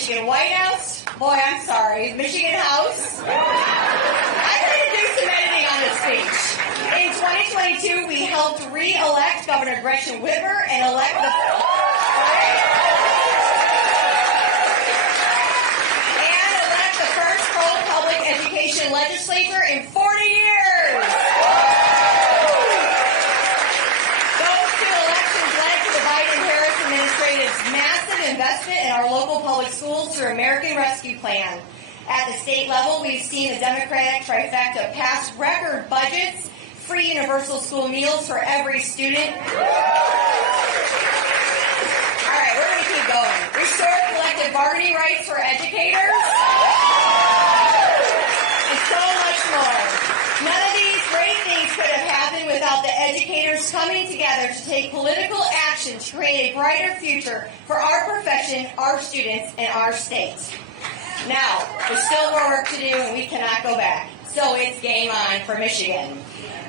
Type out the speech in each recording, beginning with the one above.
Michigan White House. Boy, I'm sorry, Michigan House. I had to do some editing on this speech. In 2022, we helped re-elect Governor Gretchen Whitmer and elect the first pro-public education legislature in 40 years. Those two elections led to the Biden-Harris administration's massive investment in our local public schools through American Rescue Plan. At the state level, we've seen the Democratic trifecta pass record budgets, free universal school meals for every student. All right, we're going to keep going. Restore collective bargaining rights for educators. And so much more. None of these great things could have happened without the educators coming together to take political action to create a brighter future for our profession, our students, and our state. Now, there's still more work to do, and we cannot go back. So it's game on for Michigan.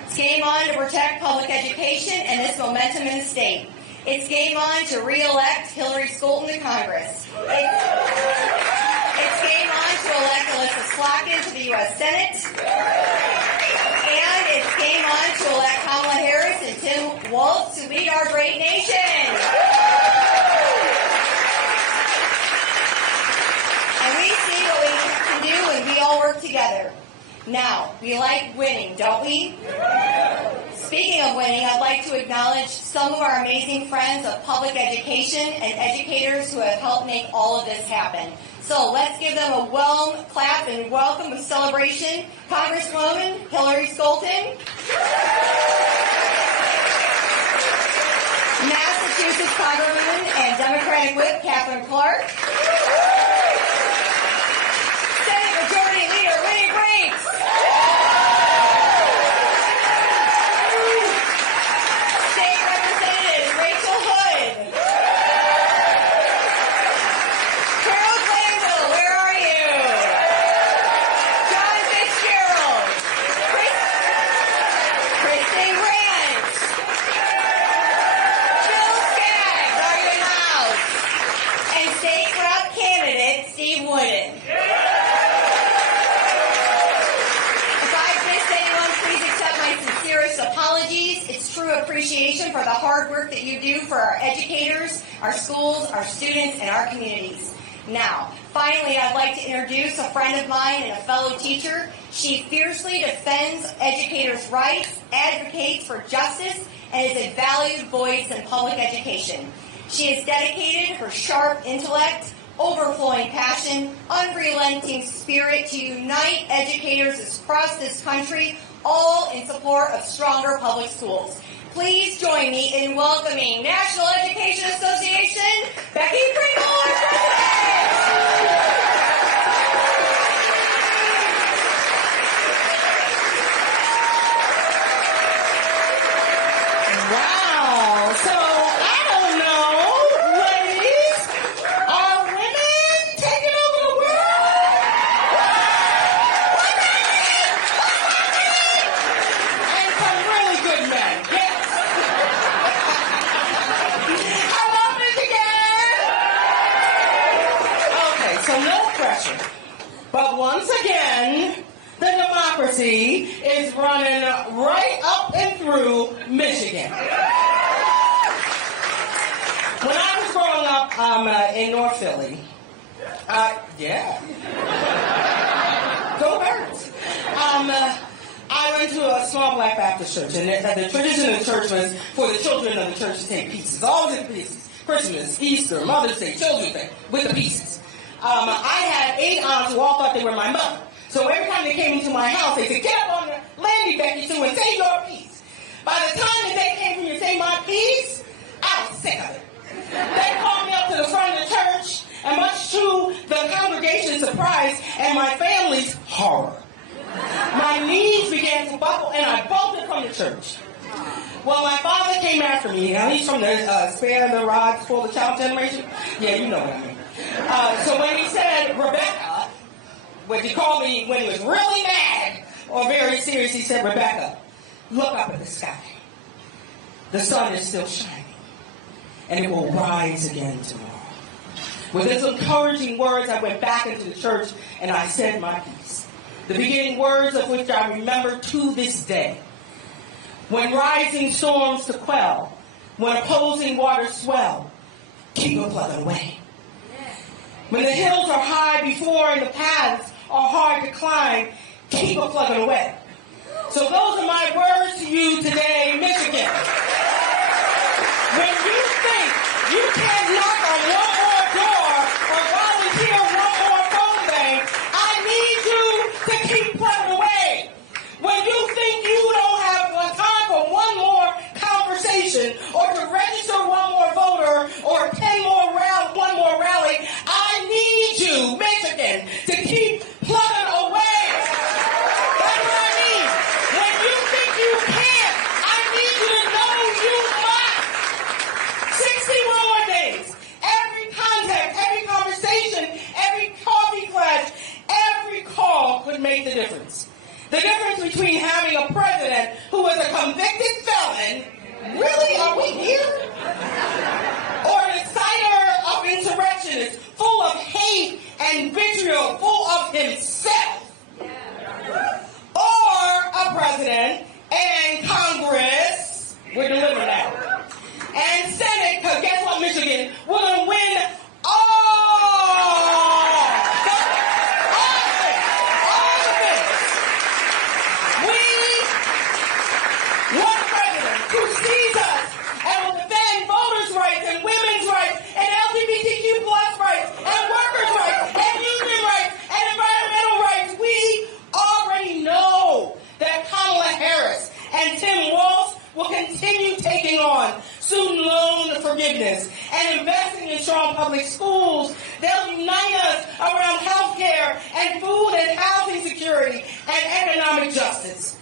It's game on to protect public education and this momentum in the state. It's game on to re-elect Hillary Scholten to Congress. It's game on to elect Alyssa Slotkin to the U.S. Senate. And it's game on to elect Kamala Harris and Tim Walz to lead our great nation. And we see what we can do when we all work together. Now, we like winning, don't we? Speaking of winning, I'd like to acknowledge some of our amazing friends of public education and educators who have helped make all of this happen. So let's give them a warm clap and welcome a celebration. Congresswoman Hillary Scholten, Massachusetts Congresswoman and Democratic Whip Catherine Clark, Senate Majority Leader Winnie Brinks, State Representative Rachel Hood, Carol Glanville, where are you? John Fitzgerald, Kristen Grant, Bill Skaggs, are you in the house? And State Rep candidate Steve Wooden. If I've missed anyone, please accept my sincerest apologies. It's true appreciation for the hard work that you do for our educators, our schools, our students, and our communities. Now, finally, I'd like to introduce a friend of mine and a fellow teacher. She fiercely defends educators' rights, advocates for justice, and is a valued voice in public education. She has dedicated her sharp intellect, overflowing passion, unrelenting spirit to unite educators across this country, all in support of stronger public schools. Please join me in welcoming National Education Association, Becky Pringle, our president. Wow. So, I don't know, ladies, are women taking over the world? And some really good men, yes. Hello, Michigan. Okay, so no pressure. But once again, the democracy is running right up and through Michigan. When I was growing up in North Philly, yeah. Go Birds. I went to a small Black Baptist church, and the tradition of the church was for the children of the church to take pieces, all the pieces. Christmas, Easter, Mother's Day, Children's Day, with the pieces. I had 8 aunts who all thought they were my mother. So every time they came into my house, they said, get up on the landing, Becky Sue, and say your piece. By the time that they came for me to say my piece, I was sick of it. They called me up to the front of the church, and much to the congregation's surprise and my family's horror, my knees began to buckle, and I bolted from the church. Well, my father came after me. He's from the spare the rod for the child generation. Yeah, you know what I mean. So when he said, Rebecca, when he called me when he was really mad or very serious, he said, Rebecca, look up at the sky. The sun is still shining, and it will rise again tomorrow. With his encouraging words, I went back into the church and I said my piece. The beginning words of which I remember to this day. When rising storms to quell, when opposing waters swell, keep a plugging away. When the hills are high before and the paths are hard to climb, keep a plugging away. So those are my words to you today, Michigan. When you think you can't knock on one more door or volunteer one more phone bank, I need you to keep plugging away. When you think you don't have time for one more conversation or to register one more voter or attend one more rally, I need you, Michigan, to keep plugging away. That's what I mean. When you think you can't, I need you to know you must. 61 more days. Every contact, every conversation, every coffee clutch, every call could make the difference. The difference between having a president who is a convicted felon, really, are we here? Or an inciter of insurrectionists, full of hate and vitriol, full of himself. Or a president and Congress, we're delivering that, and Senate, because guess what, Michigan, we're going to win all the things. We want a president who sees us and will defend voters' rights and women's rights and LGBTQ plus rights and workers' rights and union rights and environmental rights. We already know that Kamala Harris and Tim Walz will continue taking on student loan forgiveness and investing in strong public schools. They'll unite us around health care and food and housing security and economic justice.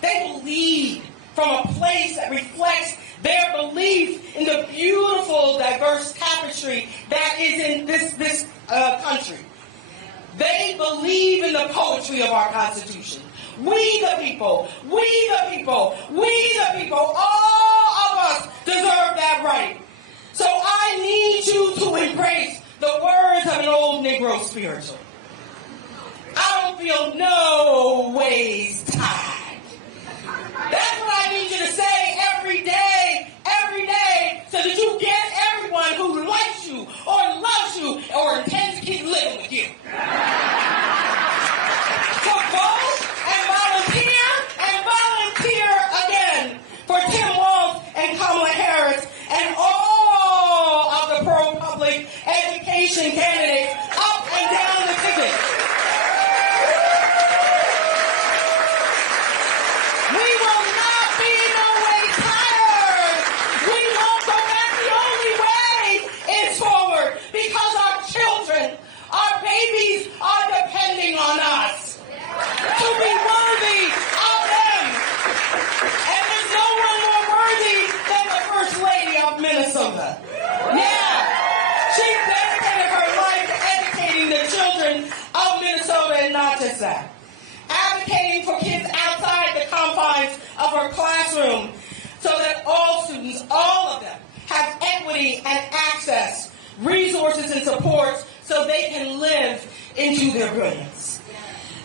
They will lead from a place that reflects their belief in the beautiful, diverse tapestry that is in this country. They believe in the poetry of our Constitution. We the people, we the people, we the people, all of us deserve that right. So I need you to embrace the words of an old Negro spiritual. I don't feel no ways tired. That's what I need you to say every day, so that you get everyone who likes you or loves you or intends to keep living with you. So vote and volunteer again for Tim Walz and Kamala Harris and all of the pro-public education candidates up and down the ticket. We will not be no way tired. We won't go back. The only way is forward because our children, our babies are depending on us to be worthy of them. And there's no one more worthy than the First Lady of Minnesota. Yeah, she dedicated her life to educating the children of Minnesota, and not just that. Advocating for kids outside the confines of her classroom so that all students, all of them, have equity and access, resources and supports so they can live into their brilliance.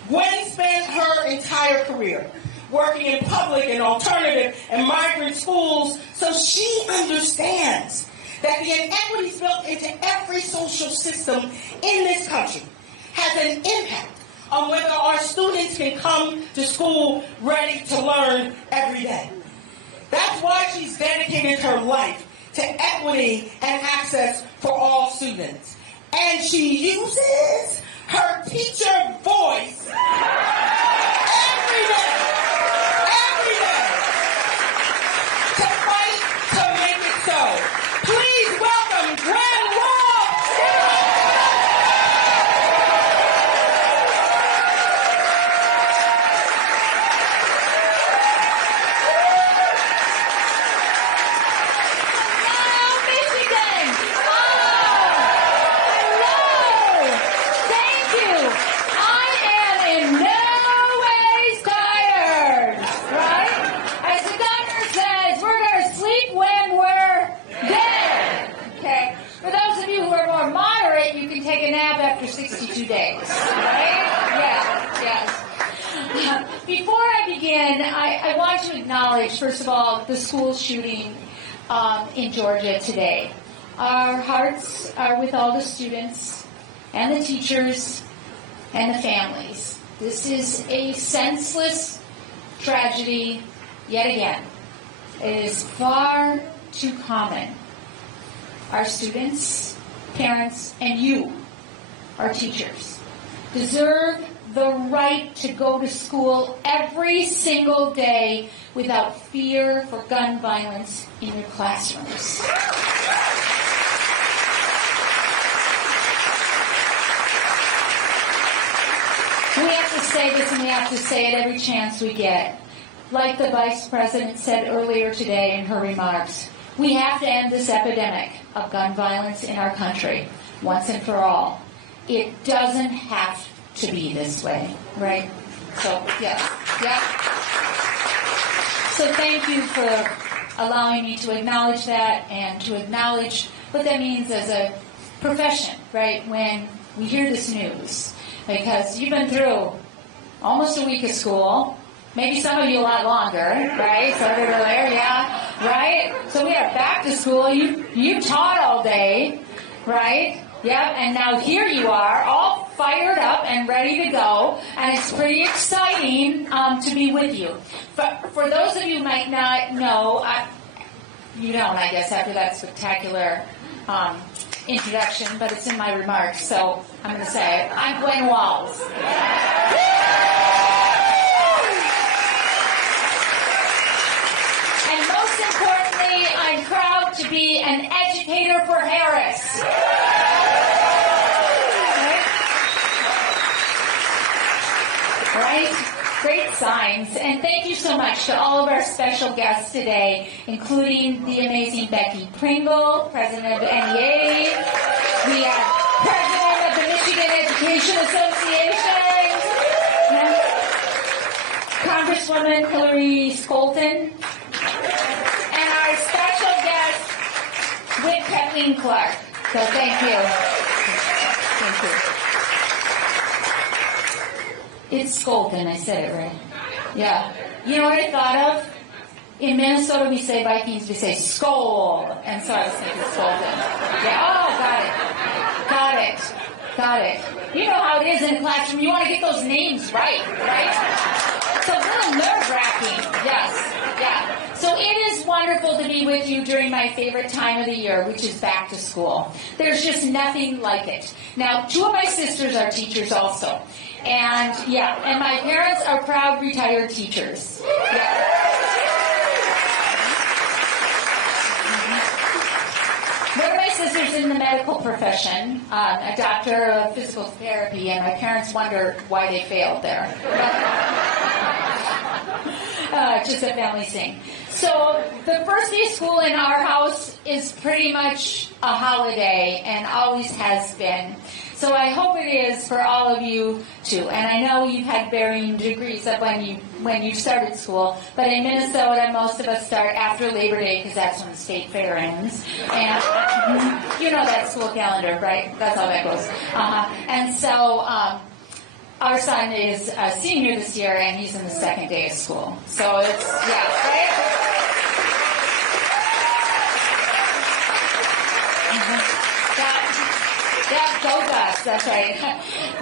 Gwen spent her entire career working in public and alternative and migrant schools, so she understands that the inequities built into every social system in this country has an impact on whether our students can come to school ready to learn every day. That's why she's dedicated her life to equity and access for all students. And she uses her teacher voice every day, to fight to make it so. Please welcome Gwen Walz. Thank you. I am after 62 days, right? Yeah, yes. Before I begin, I want to acknowledge, first of all, the school shooting in Georgia today. Our hearts are with all the students and the teachers and the families. This is a senseless tragedy yet again. It is far too common. Our students, parents, and you, our teachers, deserve the right to go to school every single day without fear for gun violence in your classrooms. We have to say this, and we have to say it every chance we get. Like the Vice President said earlier today in her remarks, we have to end this epidemic of gun violence in our country once and for all. It doesn't have to be this way, right? So, yeah. So thank you for allowing me to acknowledge that and to acknowledge what that means as a profession, right, when we hear this news. Because you've been through almost a week of school, maybe some of you a lot longer, right? Started earlier, yeah, right? So we are back to school. You taught all day, right? Yep, and now here you are, all fired up and ready to go, and it's pretty exciting to be with you. For those of you who might not know, you don't, I guess, after that spectacular introduction, but it's in my remarks, so I'm going to say it. I'm Gwen Walz. And most importantly, I'm proud to be an educator for Harris. Right? Great signs. And thank you so much to all of our special guests today, including the amazing Becky Pringle, President of NEA. We have President of the Michigan Education Association, Congresswoman Hillary Skolton, and our special guest, Whit Kathleen Clark. So thank you. Thank you. It's Skolton, I said it right. Yeah. You know what I thought of? In Minnesota, we say Vikings, we say Skol. And so I was thinking Skolton. Yeah, oh, got it. You know how it is in a classroom. You want to get those names right? It's a little nerve-wracking. Yes, yeah. So it is wonderful to be with you during my favorite time of the year, which is back to school. There's just nothing like it. Now, two of my sisters are teachers also. And my parents are proud retired teachers. Yeah. One of my sisters in the medical profession, a doctor of physical therapy, and my parents wonder why they failed there. Just a family thing. So the first day of school in our house is pretty much a holiday and always has been. So I hope it is for all of you too. And I know you've had varying degrees of when you started school, but in Minnesota, most of us start after Labor Day because that's when the state fair ends. And you know that school calendar, right? That's how that goes. And so our son is a senior this year, and he's in the second day of school. So it's, right? Yeah, go Gus, that's right.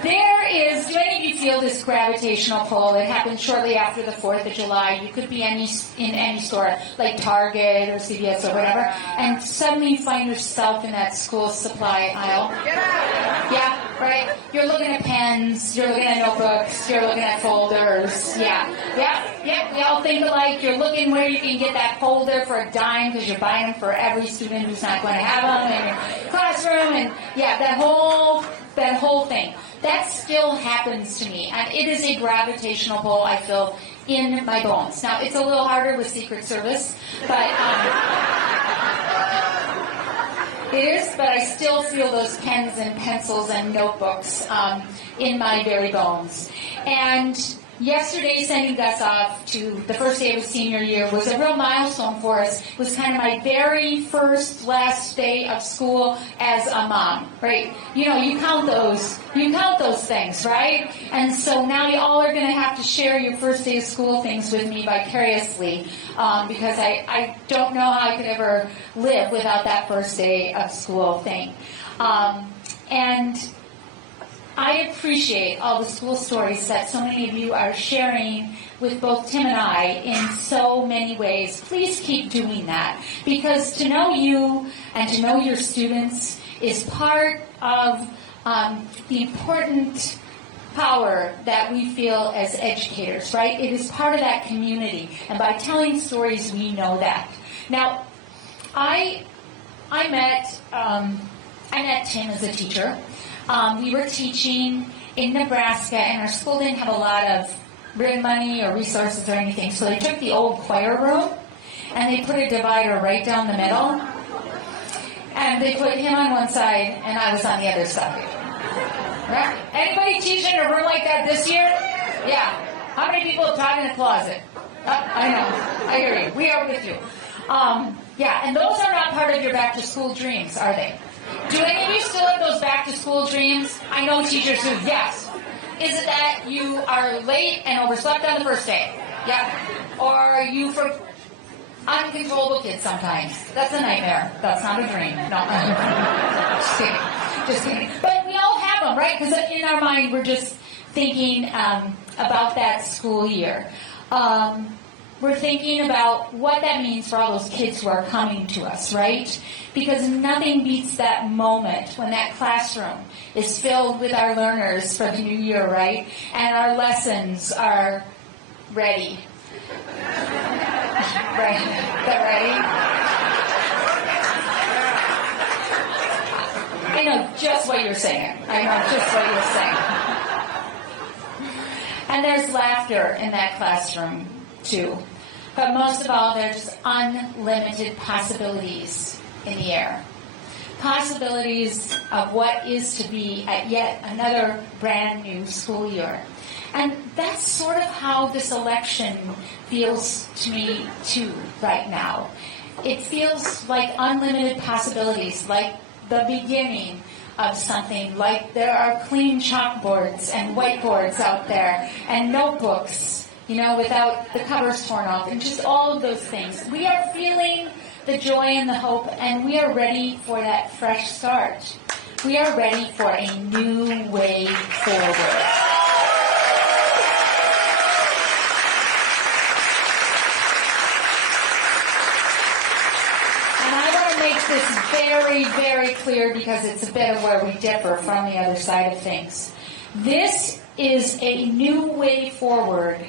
There is, do any of you feel this gravitational pull? It happened shortly after the 4th of July. You could be in any store, like Target or CVS or whatever, and suddenly you find yourself in that school supply aisle. Yeah, right? You're looking at pens, you're looking at notebooks, you're looking at folders. Yeah, we all think alike. You're looking where you can get that folder for a dime because you're buying them for every student who's not going to have them in your classroom, and that whole thing. That still happens to me, and it is a gravitational pull I feel in my bones. Now, it's a little harder with Secret Service, but it is, but I still feel those pens and pencils and notebooks in my very bones. And yesterday sending Gus off to the first day of his senior year was a real milestone for us. It was kind of my very first last day of school as a mom, right? You know, you count those things, right? And so now you all are going to have to share your first day of school things with me vicariously, because I don't know how I could ever live without that first day of school thing. And I appreciate all the school stories that so many of you are sharing with both Tim and I in so many ways. Please keep doing that, because to know you and to know your students is part of the important power that we feel as educators, right? It is part of that community, and by telling stories, we know that. Now, I met Tim as a teacher. We were teaching in Nebraska, and our school didn't have a lot of real money or resources or anything, so they took the old choir room and they put a divider right down the middle, and they put him on one side and I was on the other side. Right? Anybody teaching in a room like that this year? Yeah. How many people have taught in a closet? I know. I hear you. We are with you. Yeah, and those are not part of your back-to-school dreams, are they? Do any of you still have those back-to-school dreams? I know teachers who, yes. Is it that you are late and overslept on the first day? Yeah. Or are you for uncontrollable kids sometimes? That's a nightmare. That's not a dream. No. Just kidding. Just kidding. But we all have them, right? Because in our mind, we're just thinking about that school year. We're thinking about what that means for all those kids who are coming to us, right? Because nothing beats that moment when that classroom is filled with our learners for the new year, right? And our lessons are ready. Right? They're ready? I know just what you're saying. I know just what you're saying. And there's laughter in that classroom, too. But most of all, there's unlimited possibilities in the air. Possibilities of what is to be at yet another brand new school year. And that's sort of how this election feels to me, too, right now. It feels like unlimited possibilities, like the beginning of something, like there are clean chalkboards and whiteboards out there and notebooks, you know, without the covers torn off, and just all of those things. We are feeling the joy and the hope, and we are ready for that fresh start. We are ready for a new way forward. And I want to make this very, very clear, because it's a bit of where we differ from the other side of things. This is a new way forward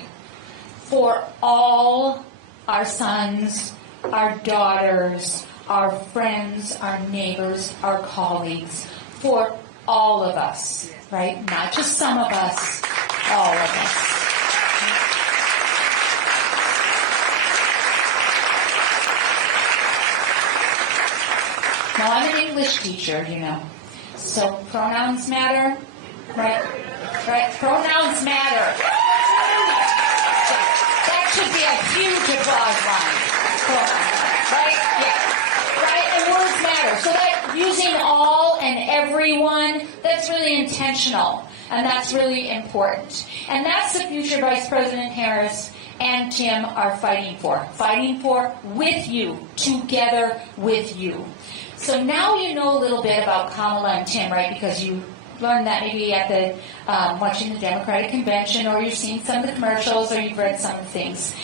for all our sons, our daughters, our friends, our neighbors, our colleagues, for all of us, right? Not just some of us, all of us. Now, I'm an English teacher, you know, so pronouns matter, right? Right? Pronouns matter. That should be a huge applause line. Right? Yeah. Right? And words matter. So that using all and everyone, that's really intentional. And that's really important. And that's the future Vice President Harris and Tim are fighting for. Fighting for with you, together with you. So now you know a little bit about Kamala and Tim, right? Because you learned that maybe at the watching the Democratic Convention, or you've seen some of the commercials, or you've read some of the things.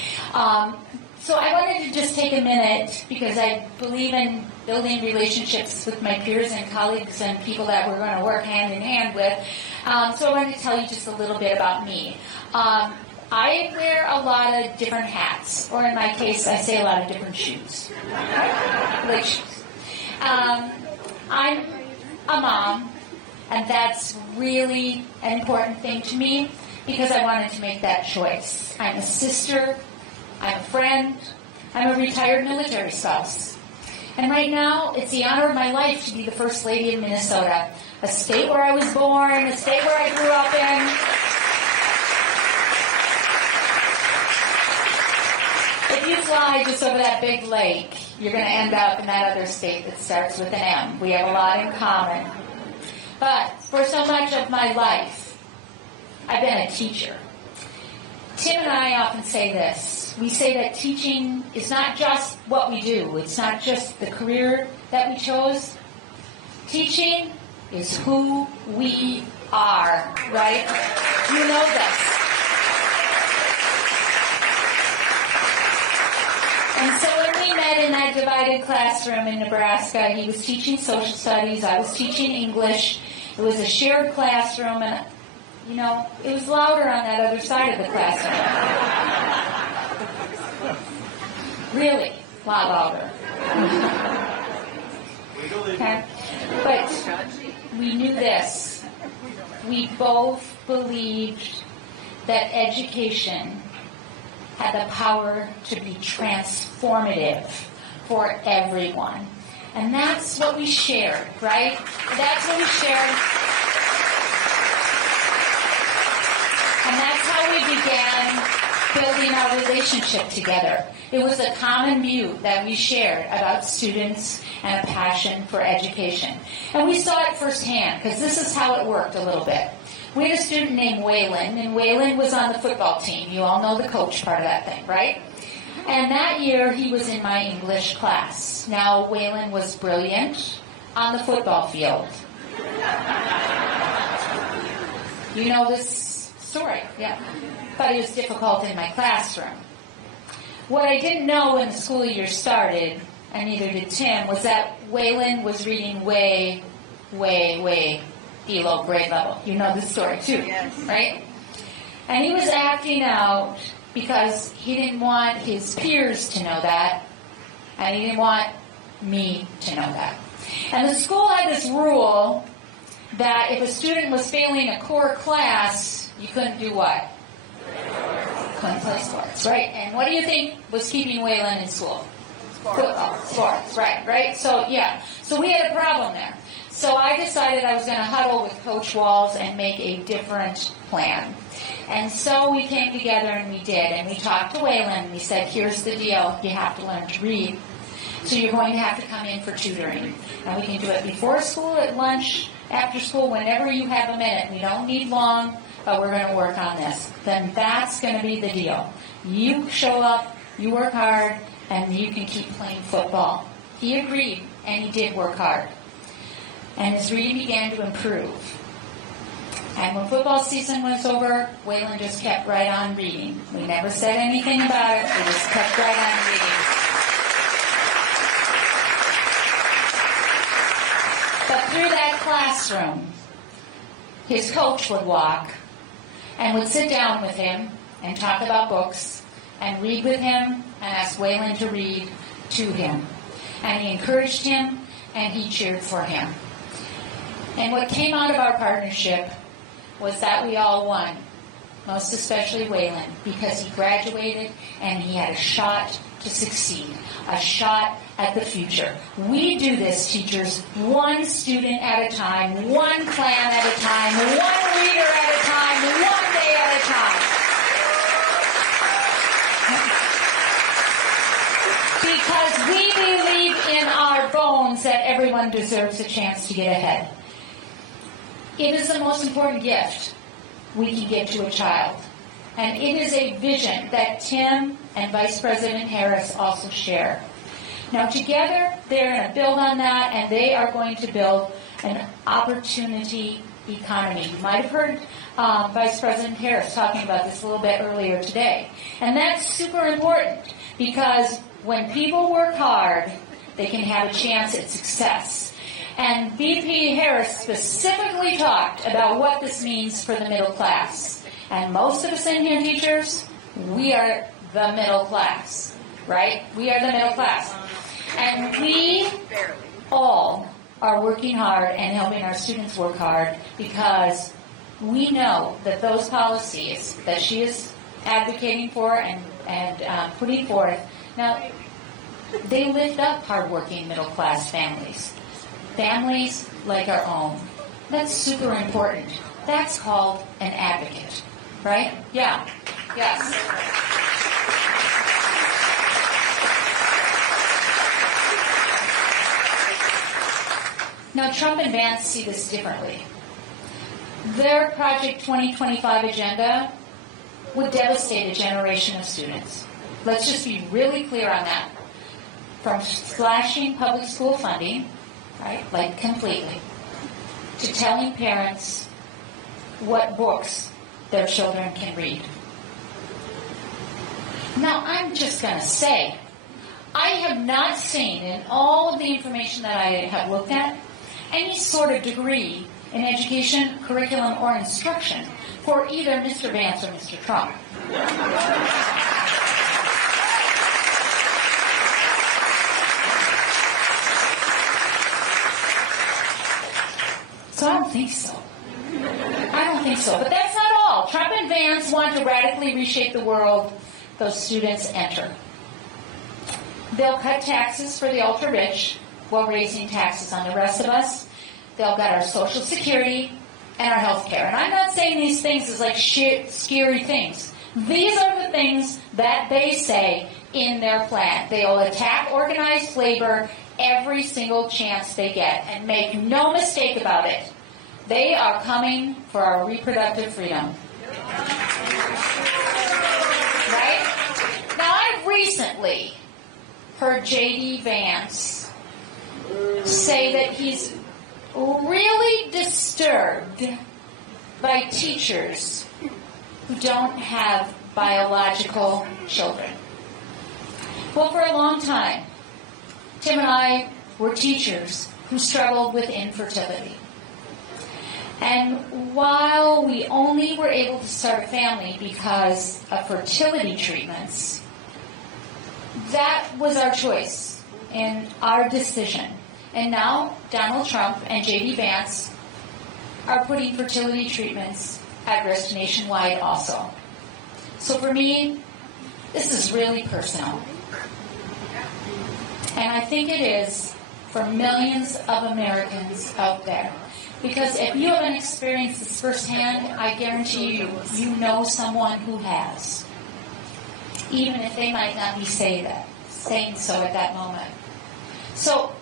So I wanted to just take a minute, because I believe in building relationships with my peers and colleagues and people that we're going to work hand in hand with. So I wanted to tell you just a little bit about me. I wear a lot of different hats, or in my case, I say a lot of different shoes. Like shoes. I'm a mom, and that's really an important thing to me, because I wanted to make that choice. I'm a sister, I'm a friend, I'm a retired military spouse. And right now, it's the honor of my life to be the First Lady of Minnesota, a state where I was born, a state where I grew up in. you fly just over that big lake, you're going to end up in that other state that starts with an M. We have a lot in common. But for so much of my life, I've been a teacher. Tim and I often say this. We say that teaching is not just what we do. It's not just the career that we chose. Teaching is who we are, right? You know this. And so when we met in that divided classroom in Nebraska, he was teaching social studies, I was teaching English. It was a shared classroom, and you know, it was louder on that other side of the classroom. Really, a lot louder. Okay? But we knew this. We both believed that education had the power to be transformative for everyone. And that's what we shared, right? That's what we shared. And that's how we began building our relationship together. It was a common view that we shared about students and a passion for education. And we saw it firsthand, because this is how it worked a little bit. We had a student named Waylon, and Waylon was on the football team. You all know the coach part of that thing, right? And that year, he was in my English class. Now, Waylon was brilliant on the football field. You know this story, yeah. But it was difficult in my classroom. What I didn't know when the school year started, and neither did Tim, was that Waylon was reading way below grade level. You know this story too, yes. Right? And he was acting out because he didn't want his peers to know that, and he didn't want me to know that. And the school had this rule that if a student was failing a core class, you couldn't do what? Couldn't play sports, right? And what do you think was keeping Waylon in school? Football, sports, right? So, yeah. So we had a problem there. So I decided I was going to huddle with Coach Walz and make a different plan. And so we came together and we did. And we talked to Waylon and we said, here's the deal. You have to learn to read. So you're going to have to come in for tutoring. And we can do it before school, at lunch, after school, whenever you have a minute. We don't need long, but we're going to work on this. Then that's going to be the deal. You show up, you work hard, and you can keep playing football. He agreed, and he did work hard. And his reading began to improve. And when football season was over, Waylon just kept right on reading. We never said anything about it. We just kept right on reading. But through that classroom, his coach would walk and would sit down with him and talk about books and read with him and ask Waylon to read to him. And he encouraged him and he cheered for him. And what came out of our partnership was that we all won, most especially Waylon, because he graduated and he had a shot to succeed, a shot at the future. We do this, teachers, one student at a time, one plan at a time, one reader at a time, one day at a time. Because we believe in our bones that everyone deserves a chance to get ahead. It is the most important gift we can give to a child. And it is a vision that Tim and Vice President Harris also share. Now together, they're going to build on that, and they are going to build an opportunity economy. You might have heard Vice President Harris talking about this a little bit earlier today. And that's super important, because when people work hard, they can have a chance at success. And VP Harris specifically talked about what this means for the middle class. And most of us in here, teachers, we are the middle class, right? We are the middle class. And we all are working hard and helping our students work hard, because we know that those policies that she is advocating for and putting forth, now, they lift up hardworking middle-class families. Families like our own. That's super important. That's called an advocate, right? Yeah. Yes. Now, Trump and Vance see this differently. Their Project 2025 agenda would devastate a generation of students. Let's just be really clear on that. From slashing public school funding, right, like completely, to telling parents what books their children can read. Now, I'm just going to say, I have not seen in all of the information that I have looked at any sort of degree in education, curriculum, or instruction for either Mr. Vance or Mr. Trump. So I don't think so. I don't think so. But that's not all. Trump and Vance want to radically reshape the world those students enter. They'll cut taxes for the ultra-rich while raising taxes on the rest of us. They'll gut our Social Security and our health care. And I'm not saying these things as like scary things. These are the things that they say in their plan. They will attack organized labor every single chance they get. And make no mistake about it, they are coming for our reproductive freedom. Right? Now, I've recently heard J.D. Vance say that he's really disturbed by teachers who don't have biological children. Well, for a long time, Tim and I were teachers who struggled with infertility. And while we only were able to start a family because of fertility treatments, that was our choice and our decision. And now Donald Trump and J.D. Vance are putting fertility treatments at risk nationwide also. So for me, this is really personal. And I think it is for millions of Americans out there. Because if you haven't experienced this firsthand, I guarantee you, you know someone who has. Even if they might not be saying so at that moment. So,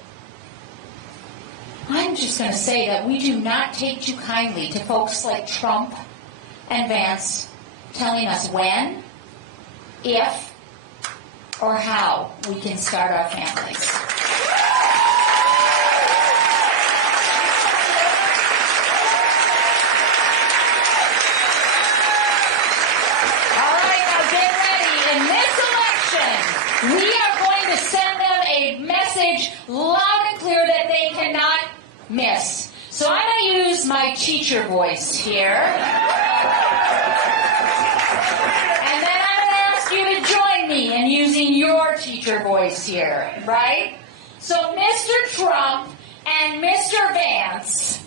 I'm just going to say that we do not take too kindly to folks like Trump and Vance telling us when, if, or how we can start our families. We are going to send them a message loud and clear that they cannot miss. So I'm going to use my teacher voice here. And then I'm going to ask you to join me in using your teacher voice here, right? So Mr. Trump and Mr. Vance,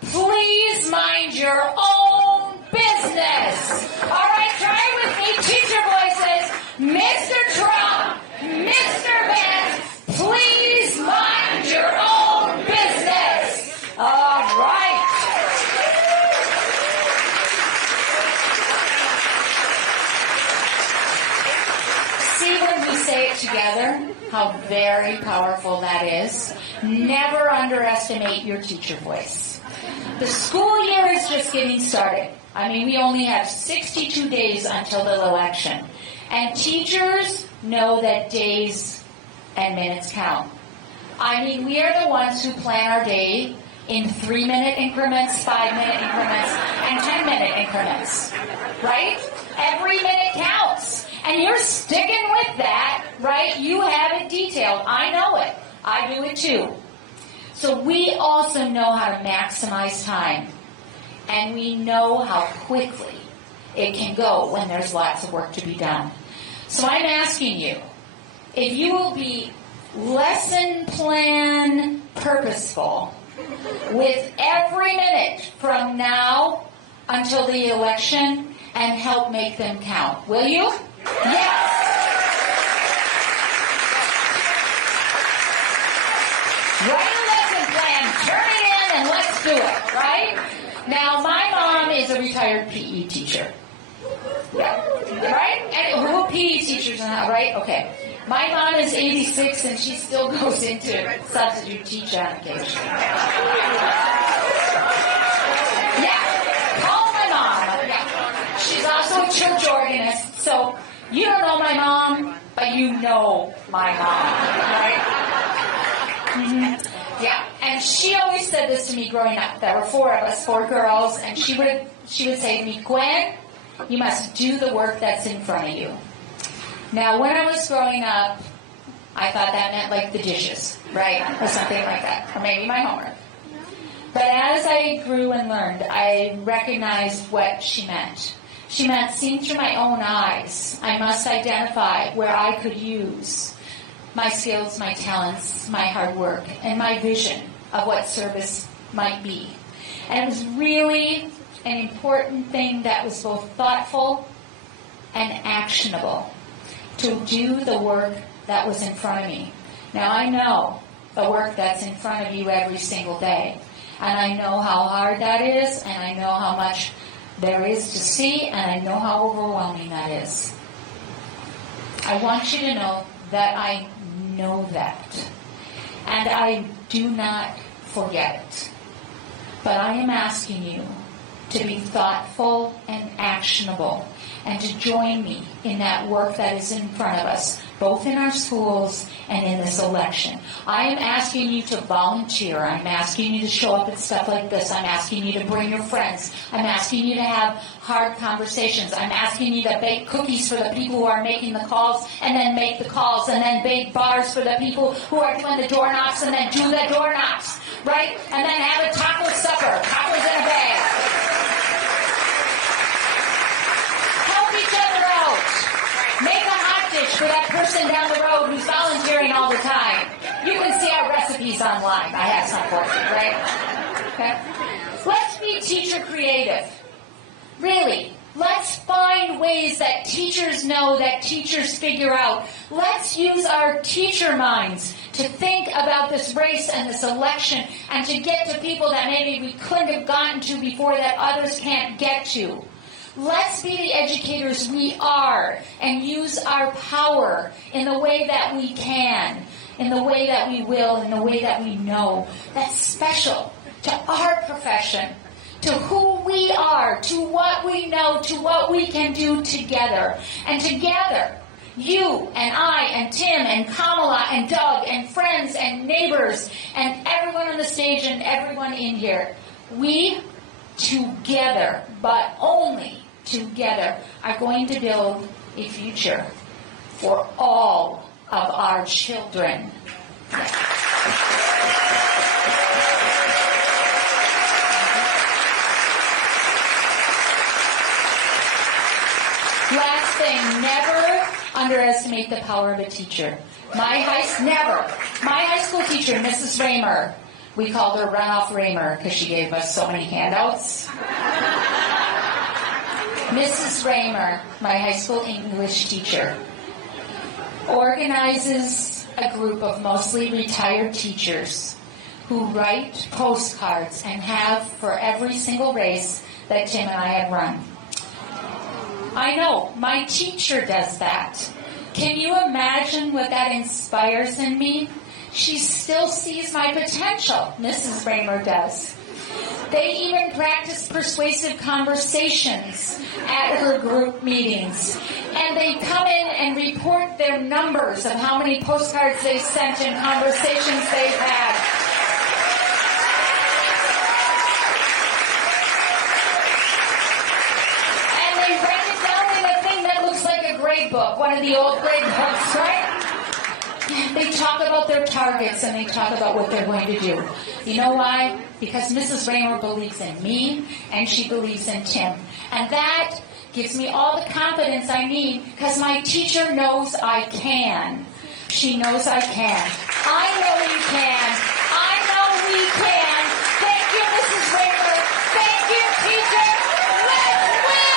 please mind your own business. All right, try it with me, teacher voices. Mr. Trump, Mr. Vance, please mind your own business. All right. See when we say it together, how very powerful that is. Never underestimate your teacher voice. The school year is just getting started. I mean, we only have 62 days until the election. And teachers know that days and minutes count. I mean, we are the ones who plan our day in 3-minute increments, 5-minute increments, and 10-minute increments. Right? Every minute counts. And you're sticking with that, right? You have it detailed. I know it. I do it too. So we also know how to maximize time. And we know how quickly it can go when there's lots of work to be done. So I'm asking you, if you will be lesson plan purposeful with every minute from now until the election and help make them count. Will you? Yes! Write a lesson plan, turn it in, and let's do it, right? Now, my mom is a retired PE teacher. Yeah. Right? And who PE teachers and how, right? Okay. My mom is 86 and she still goes into substitute teach on occasion. Yeah, call my mom. Yeah. She's also a church organist, so you don't know my mom, but you know my mom, right? Mm-hmm. Yeah, and she always said this to me growing up. There were four of us, four girls, and she would say to me, Gwen, you must do the work that's in front of you. Now, when I was growing up, I thought that meant like the dishes, right? Or something like that. Or maybe my homework. But as I grew and learned, I recognized what she meant. She meant, seen through my own eyes, I must identify where I could use my skills, my talents, my hard work, and my vision of what service might be. And it was really an important thing that was both thoughtful and actionable to do the work that was in front of me. Now I know the work that's in front of you every single day. And I know how hard that is, and I know how much there is to see, and I know how overwhelming that is. I want you to know that I know that. And I do not forget it. But I am asking you to be thoughtful and actionable, and to join me in that work that is in front of us, both in our schools and in this election. I am asking you to volunteer. I'm asking you to show up at stuff like this. I'm asking you to bring your friends. I'm asking you to have hard conversations. I'm asking you to bake cookies for the people who are making the calls, and then make the calls, and then bake bars for the people who are doing the door knocks, and then do the door knocks, right? And then have a taco supper, tacos in a bag. Each other out. Make a hot dish for that person down the road who's volunteering all the time. You can see our recipes online. I have some for you, right? Okay. Let's be teacher creative. Really. Let's find ways that teachers know, that teachers figure out. Let's use our teacher minds to think about this race and this election, and to get to people that maybe we couldn't have gotten to before, that others can't get to. Let's be the educators we are, and use our power in the way that we can, in the way that we will, in the way that we know. That's special to our profession, to who we are, to what we know, to what we can do together. And together, you and I and Tim and Kamala and Doug and friends and neighbors and everyone on the stage and everyone in here, we together, but only together, are going to build a future for all of our children. Last thing, never underestimate the power of a teacher. My high school teacher, Mrs. Raymer, we called her Runoff Raymer because she gave us so many handouts. Mrs. Raymer, my high school English teacher, organizes a group of mostly retired teachers who write postcards and have for every single race that Tim and I have run. I know, my teacher does that. Can you imagine what that inspires in me? She still sees my potential, Mrs. Raymer does. They even practice persuasive conversations at her group meetings. And they come in and report their numbers of how many postcards they sent and conversations they've had. And they write it down in a thing that looks like a grade book, one of the old grade books, right? They talk about their targets, and they talk about what they're going to do. You know why? Because Mrs. Raymer believes in me, and she believes in Tim. And that gives me all the confidence I need, because my teacher knows I can. She knows I can. I know you can. I know we can. Thank you, Mrs. Raymer. Thank you, teacher. Let's win!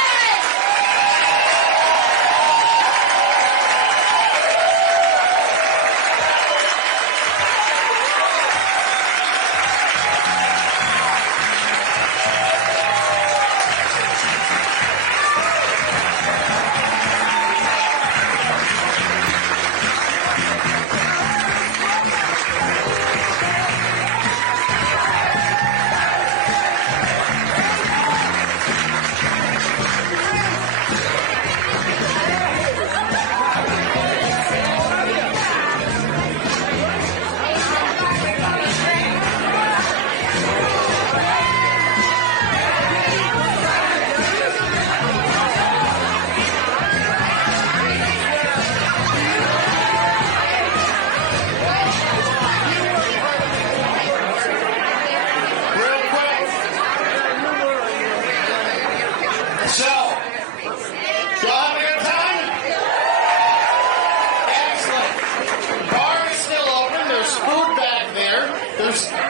doers.